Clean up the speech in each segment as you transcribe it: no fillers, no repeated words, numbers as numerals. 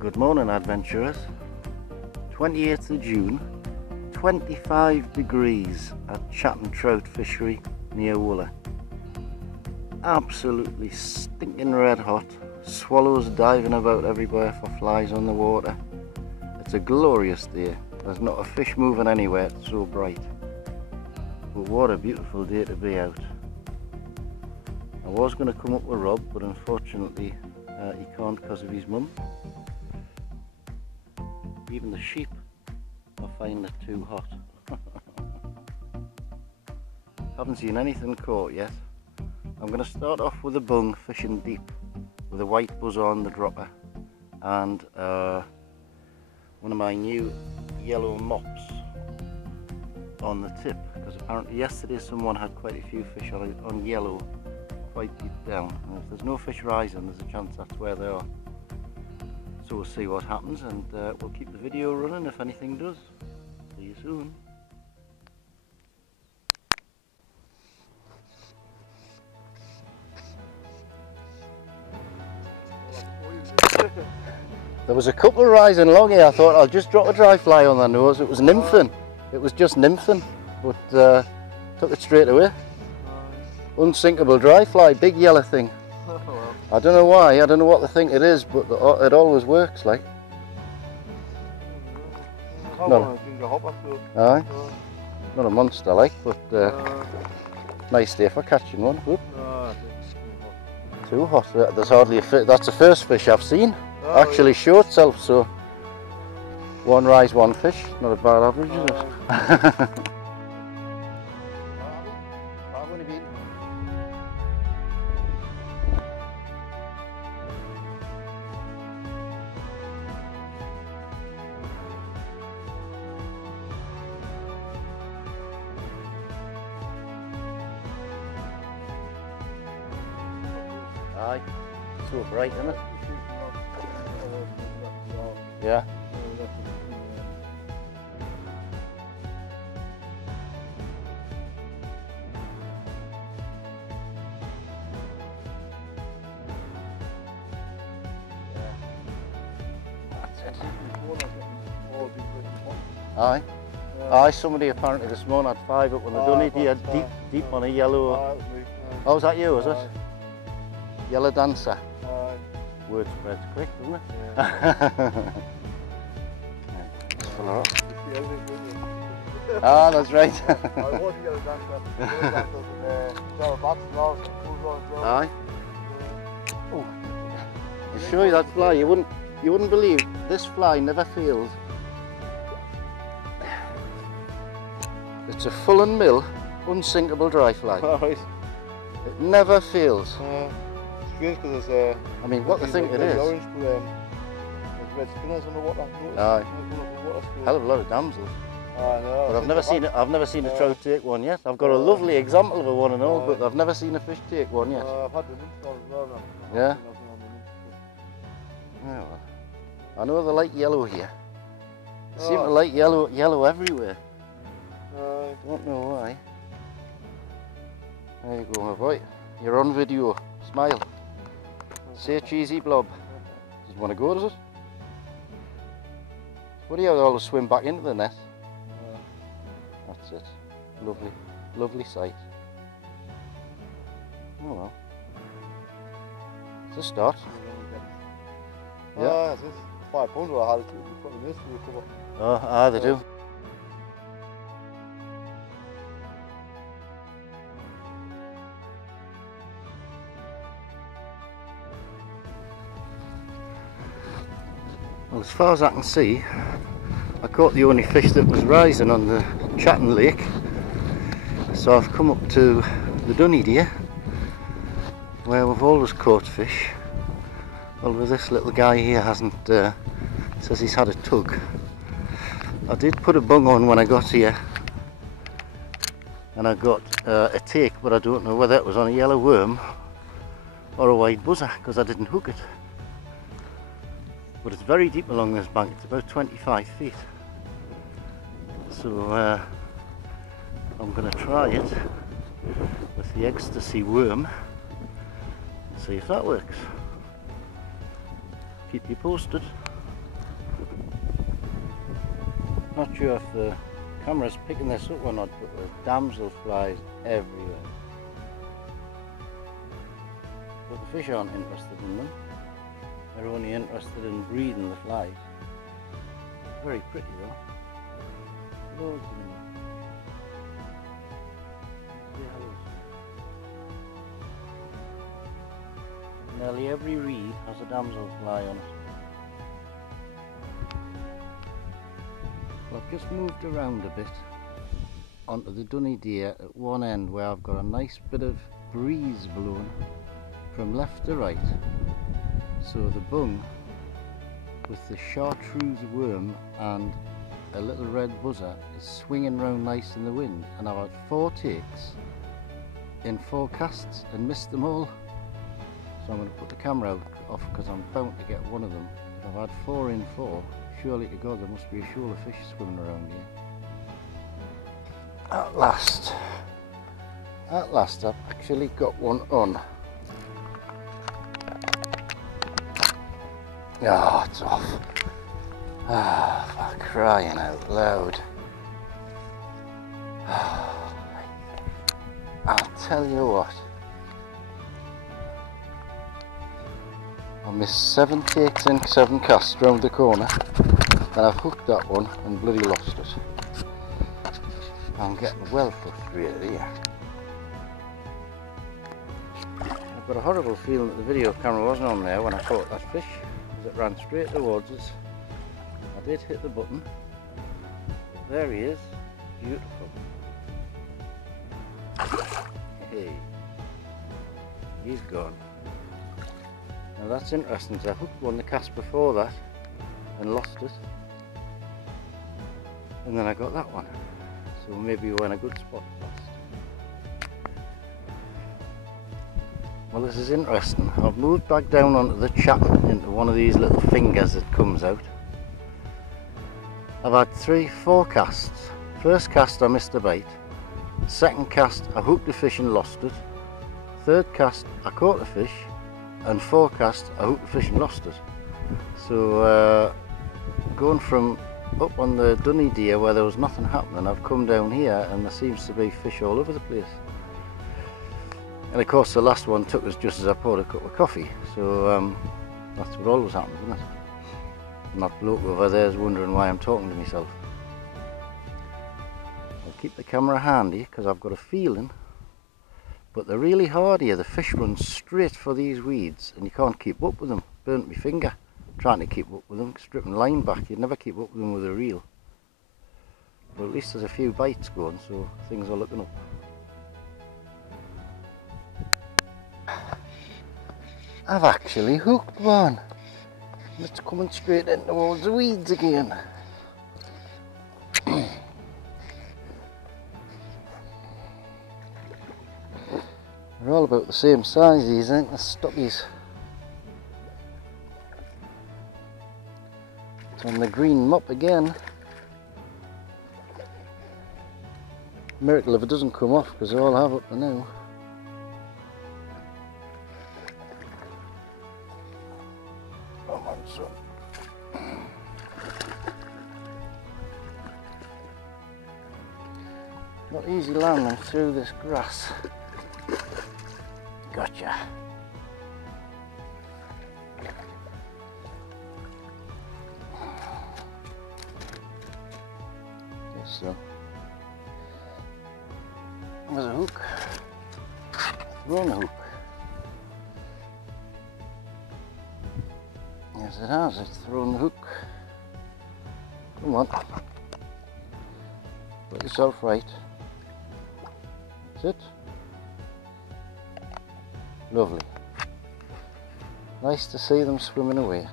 Good morning, adventurers. 28th of June, 25 degrees at Chatton trout fishery near Wooler. Absolutely stinking red hot. Swallows diving about everywhere for flies on the water. It's a glorious day. There's not a fish moving anywhere, it's so bright. But what a beautiful day to be out. I was going to come up with Rob, but unfortunately he can't because of his mum. Even the sheep are finding it too hot. Haven't seen anything caught yet. I'm going to start off with a bung fishing deep with a white buzzer on the dropper and one of my new yellow mops on the tip, because apparently yesterday someone had quite a few fish on yellow quite deep down, and if there's no fish rising there's a chance that's where they are. So we'll see what happens, and we'll keep the video running if anything does. See you soon. There was a couple rising along here. I thought I'll just drop a dry fly on their nose. It was nymphing. It was just nymphing, but took it straight away. Unsinkable dry fly, big yellow thing. I don't know why, I don't know what they think it is, but it always works like. Not a monster like, but nice day for catching one. Whoop. Too hot, there's hardly a fish. That's the first fish I've seen actually show itself, so one rise, one fish, not a bad average, is it? Aye, so bright, isn't it? Yeah. That's it. Aye. Aye, somebody apparently this morning had 5 up on the dunny. He had deep on a yellow. Oh, was that you, was it? Yellow dancer. Word spreads quick, doesn't it? Yeah. Let's fill her up. Ah, that's right. Aye. Oh, I'll show you that fly. You wouldn't believe this fly never fails. It's a full and mill, unsinkable dry fly. It never fails. Because I mean, what they think it is. Orange, there's red spinners on the water. Aye. Hell of a lot of damsels. I know. But I've never seen a trout take one yet. I've got a lovely example of a one and all, but I've never seen a fish take one yet. I've had the nymphs on as well now. Yeah. Yeah, well, I know they like yellow here. They seem to like yellow everywhere. Don't know why. There you go, my boy. You're on video. Smile. Say cheesy blob. Does it want to go, does it? What do you always swim back into the net? That's it. Lovely, lovely sight. Oh well. It's a start. Yeah. It's 5 pounds I had it. Probably missed a couple. Oh, they do. Well, as far as I can see, I caught the only fish that was rising on the Chatton lake. So I've come up to the Dunny here, where we've always caught fish. Although this little guy here hasn't, says he's had a tug. I did put a bung on when I got here, and I got a take, but I don't know whether it was on a yellow worm or a white buzzer, because I didn't hook it. But it's very deep along this bank, it's about 25 feet. So I'm going to try it with the ecstasy worm and see if that works. Keep you posted. Not sure if the camera's picking this up or not, but there's damselflies everywhere. But the fish aren't interested in them. They're only interested in breeding the flies. Very pretty though. Loads of them. See how nearly every reed has a damselfly on it. Well, I've just moved around a bit onto the dunny deer at one end where I've got a nice bit of breeze blowing from left to right. So the bung with the chartreuse worm and a little red buzzer is swinging round nice in the wind, and I've had 4 takes in 4 casts and missed them all. So I'm going to put the camera off because I'm bound to get one of them. If I've had 4 in 4, surely to God there must be a shoal of fish swimming around here. At last I've actually got one on. Oh, it's off. Ah, for crying out loud. I'll tell you what. I missed 7 takes in 7 casts round the corner, and I've hooked that one and bloody lost it. I'm getting well frustrated here. I've got a horrible feeling that the video camera wasn't on there when I caught that fish, because it ran straight towards us. I did hit the button, but there he is, beautiful. Hey, he's gone. Now that's interesting, because I hooked one the cast before that and lost it, and then I got that one, so maybe we're in a good spot last. Well, this is interesting. I've moved back down onto the Chatton into one of these little fingers that comes out. I've had 4 casts. First cast I missed a bite, second cast I hooked a fish and lost it, third cast I caught a fish, and 4 casts I hooked a fish and lost it. So going from up on the dunny deer where there was nothing happening, I've come down here and there seems to be fish all over the place. And of course the last one took us just as I poured a cup of coffee, so that's what always happens, isn't it? And that bloke over there is wondering why I'm talking to myself. I'll keep the camera handy because I've got a feeling, but they're really hard here. The fish run straight for these weeds and you can't keep up with them. Burnt my finger trying to keep up with them, stripping line back. You'd never keep up with them with a reel. But at least there's a few bites going, so things are looking up. I've actually hooked one. It's coming straight in towards the weeds again. They're all about the same size, these, ain't they? Stockies. It's on the green mop again. Miracle if it doesn't come off, because they all have up to now. Come on, son. Not easy landing through this grass. Gotcha. Yes, so. There's a hook. Thrown a hook. Yes, it has. It's thrown the hook. Come on. Put yourself right. That's it. Lovely. Nice to see them swimming away.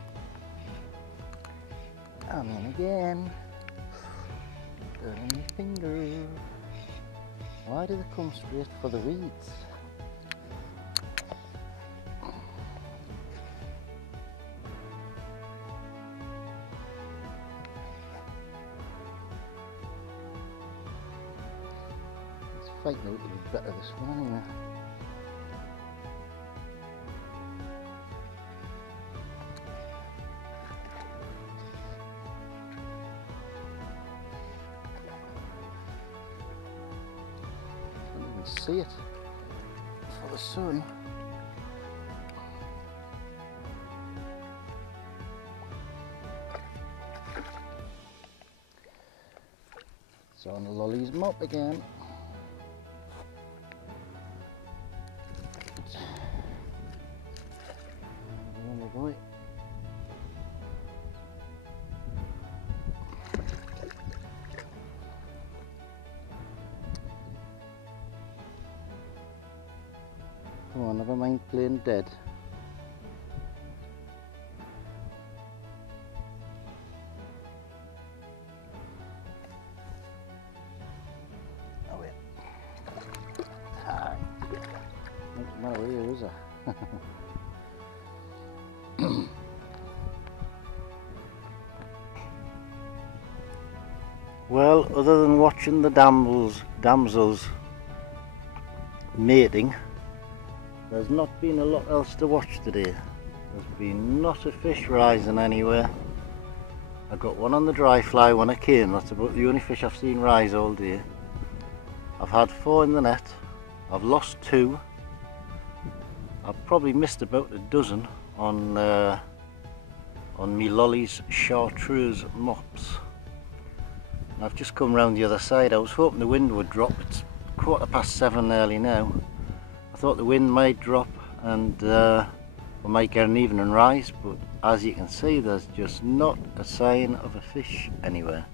I'm in again. Burning my finger. Why do they come straight for the weeds? It's fighting a little bit better this one anyway. see it for the sun. It's on Lolly's mop again. There we go. Come on, never mind playing dead. Oh yeah. Hi. Not over here, is it? Well, other than watching the damsels mating, there's not been a lot else to watch today. There's been not a fish rising anywhere. I got one on the dry fly when I came. That's about the only fish I've seen rise all day. I've had 4 in the net. I've lost 2. I've probably missed about a dozen on me Lolly's chartreuse mops. And I've just come round the other side. I was hoping the wind would drop. It's 7:15 early now. I thought the wind might drop and we might get an evening rise, but as you can see, there's just not a sign of a fish anywhere.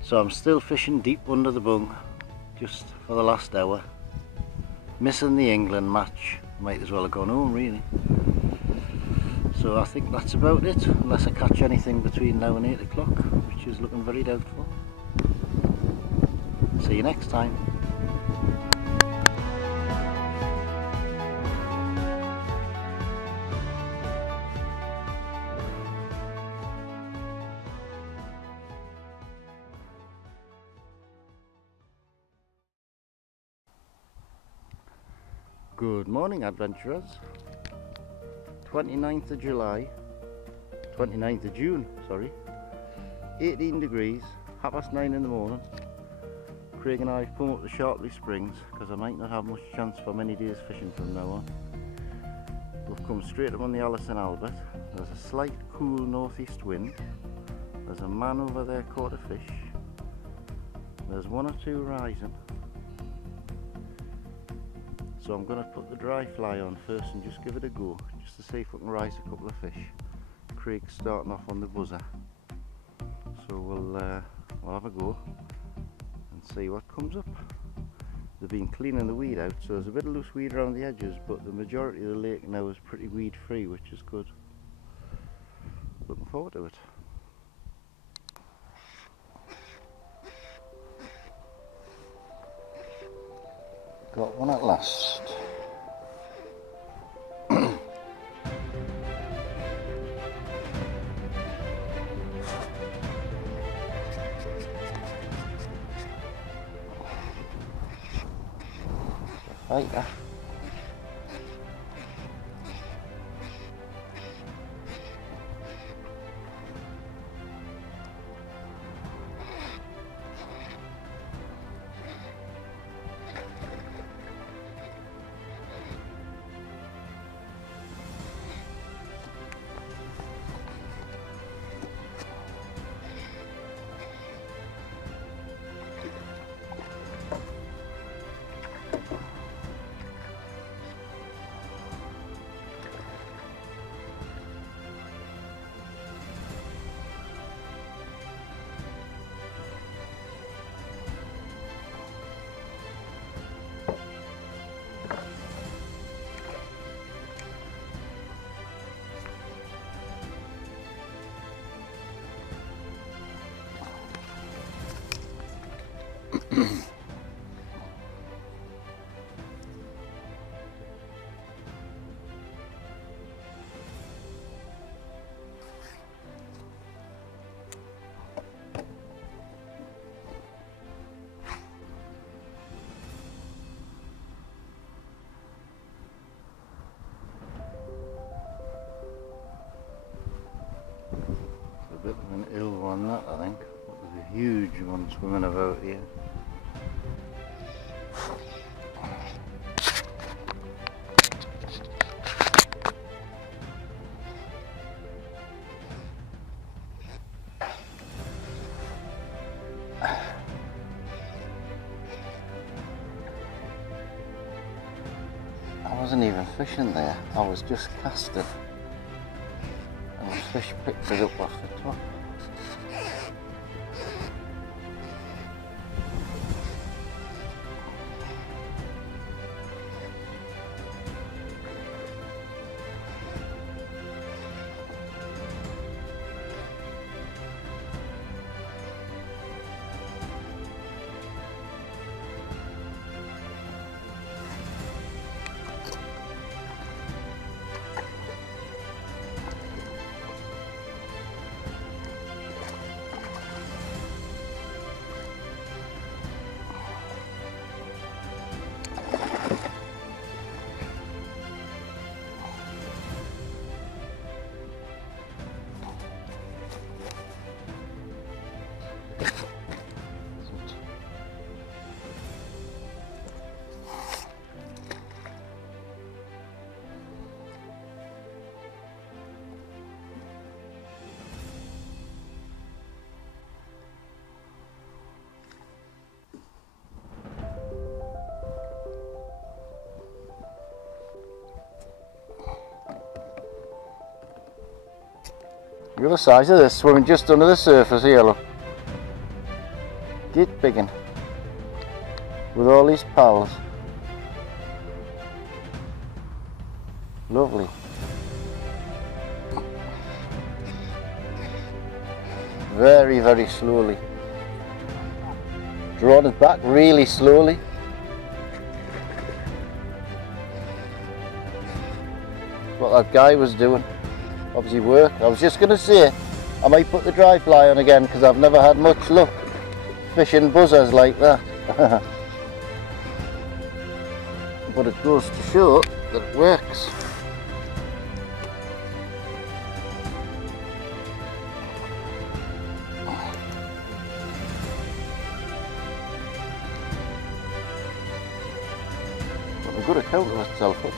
So I'm still fishing deep under the bung, just for the last hour. Missing the England match. Might as well have gone home, really. So I think that's about it, unless I catch anything between now and 8 o'clock, which is looking very doubtful. See you next time. Good morning, adventurers. 29th of June, sorry. 18 degrees, 9:30 in the morning. Craig and I have come up to Sharpley Springs because I might not have much chance for many days fishing from now on. We've come straight up on the Alison Albert. There's a slight cool northeast wind. There's a man over there caught a fish. There's 1 or 2 rising. So I'm going to put the dry fly on first and just give it a go, just to see if we can rise a couple of fish. Craig's starting off on the buzzer, so we'll have a go and see what comes up. They've been cleaning the weed out, so there's a bit of loose weed around the edges, but the majority of the lake now is pretty weed free, which is good. Looking forward to it. Got one at last. Fighter. Bit of an ill one, that, I think. There's a huge one swimming about here. wasn't even fishing there, I was just casting. And the fish picked it up off the top. Look at the size of this, swimming just under the surface here, look. Get biggin' with all these pals. Lovely. Very, very slowly. Drawing it back really slowly. What that guy was doing. Obviously worked. I was just going to say I might put the dry fly on again because I've never had much luck fishing buzzers like that. But it goes to show that it works. But I've got to counter myself up.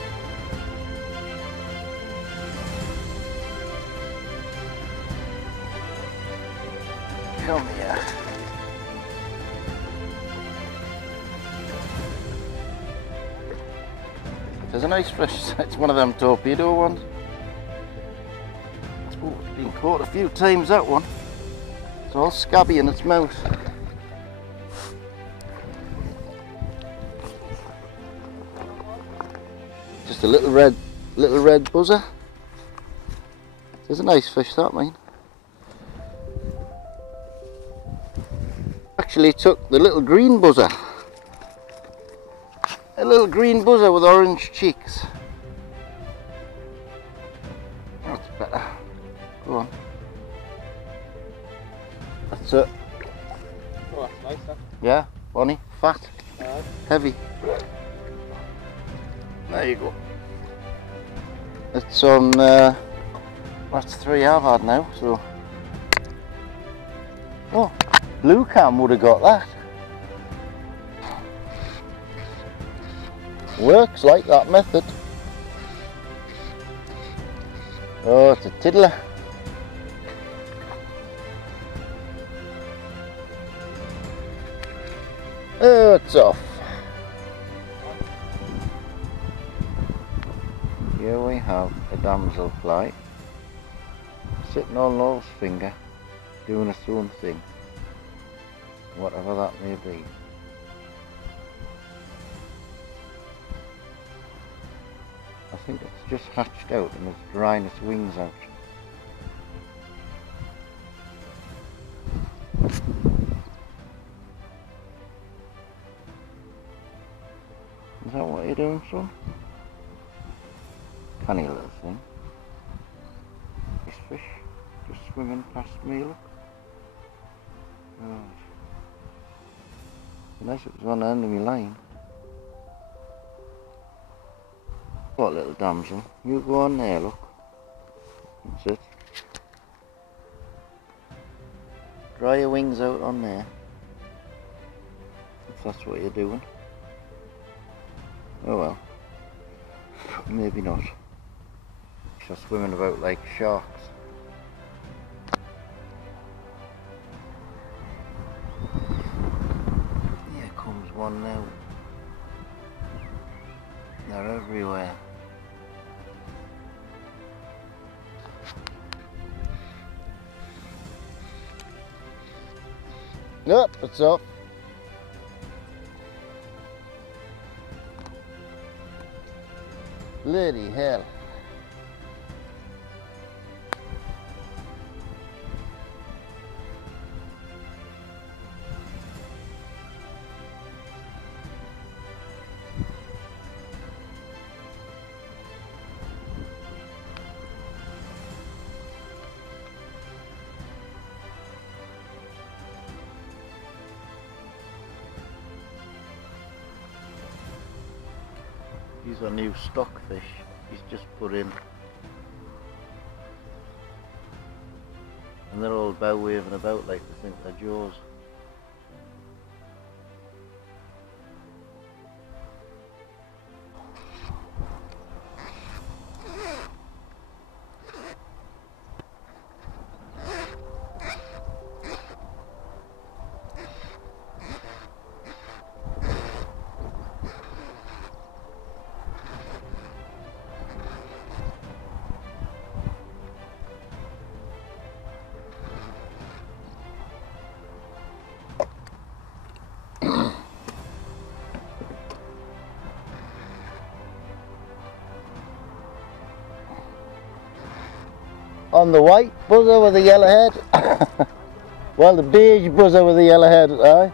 Come here. There's a nice fish. It's one of them torpedo ones. It's been caught a few times, that one. It's all scabby in its mouth. Just a little red buzzer. There's a nice fish, that, mate. Actually took the little green buzzer. A little green buzzer with orange cheeks. That's better. Go on. That's it. Oh, that's nice, huh? Yeah, bonny, fat, heavy. There you go. It's on, that's 3 I've had now, so. Oh. Blue cam would have got that. Works like that method. Oh, it's a tiddler. Oh, it's off. Here we have a damselfly sitting on Lowell's finger, doing its own thing. Whatever that may be. I think it's just hatched out and it's drying its wings out. Is that what you're doing, son? Canny little thing. This fish just swimming past me, look. Oh. Nice, it was on the end of my line. What little damsel? You go on there, look. That's it. Dry your wings out on there. If that's what you're doing. Oh well. Maybe not. She's swimming about like sharks. Here comes one now. They're everywhere. Yep, it's off. Bloody hell. These are new stockfish he's just put in. And they're all bow waving about like they think they're jaws. On the white buzzer with the yellow head. Well, the beige buzzer with the yellow head, aye.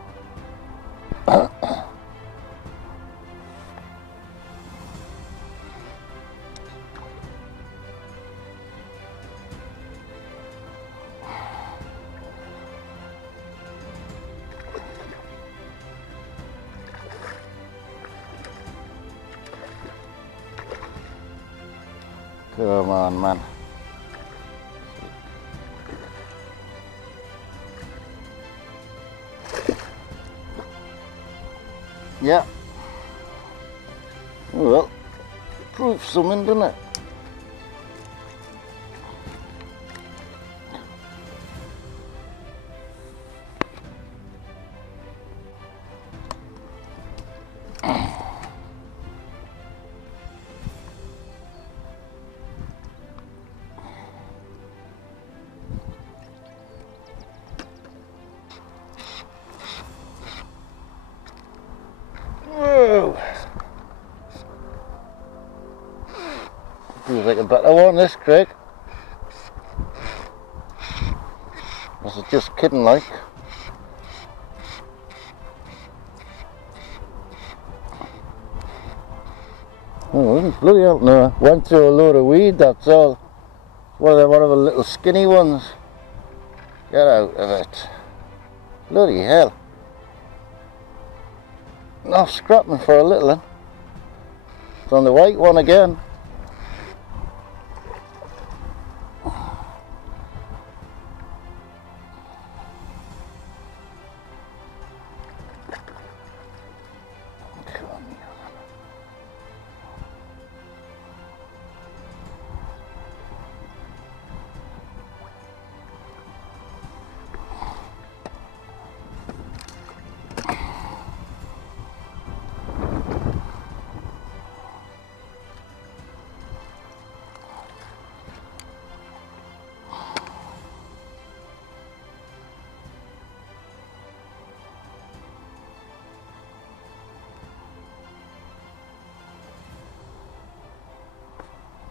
Come on, man. Yeah. Well, proves something, doesn't it? Whoa! Feels like a better one, this, Craig. This is just kidding like. Oh, bloody hell, no. Went through a load of weed, that's all. One of the little skinny ones. Get out of it. Bloody hell. Enough scrapping for a little one. It's on the white one again.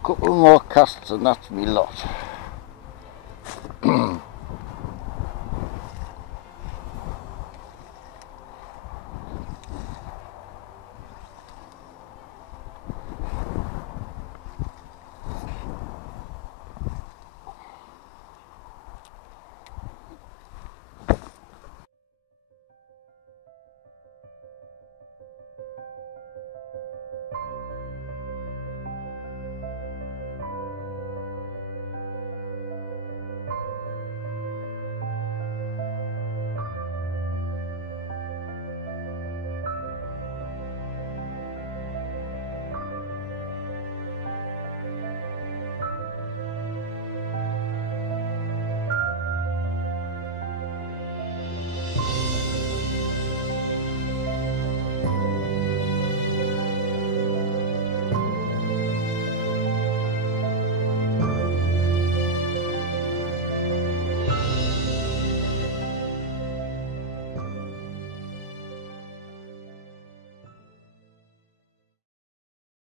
Couple more casts and that's me lot.